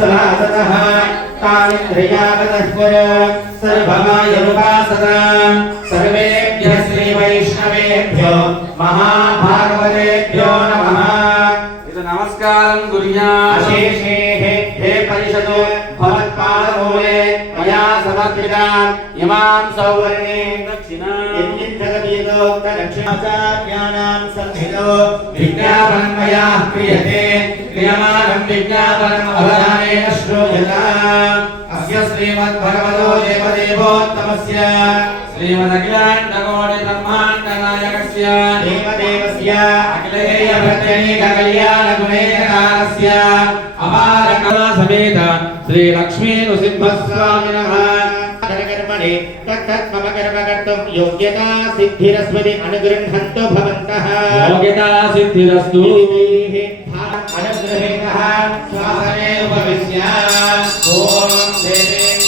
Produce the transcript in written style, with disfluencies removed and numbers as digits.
सनातनः तामिन्द्रियागतस्वर सर्वमायुरुपासना सर्वेभ्यः श्रीवैष्णवेभ्यो महाभागवतेभ्यो नमः। इति नमस्कारं कुर्यात्। अशेषे हे परिषदो भवत्पादमूले मया समर्पिताम् इमां सौवर्णे दक्षिणाचार्याणां सन्निधौ विज्ञापनं मया क्रियते क्रियमाणं विज्ञापनम् अवधानेन श्रूयताम्। अस्य श्रीमद्भगवतो देवदेवोत्तमस्य श्रीमदखिलाण्डकोटिब्रह्माण्डनायकस्य देवदेवस्य अखिलेयभद्रैककल्याणगुणैककारस्य अपारकला समेत श्रीलक्ष्मीनृसिंहस्वामिनः कर्मणि तत्तत् मम कर्म कर्तुं योग्यता सिद्धिरस्मि अनुगृह्णन्तु भवन्तः। योग्यता सिद्धिरस्तु। अनुग्रहेणः स्वासने उपविश्य ॐ देवेन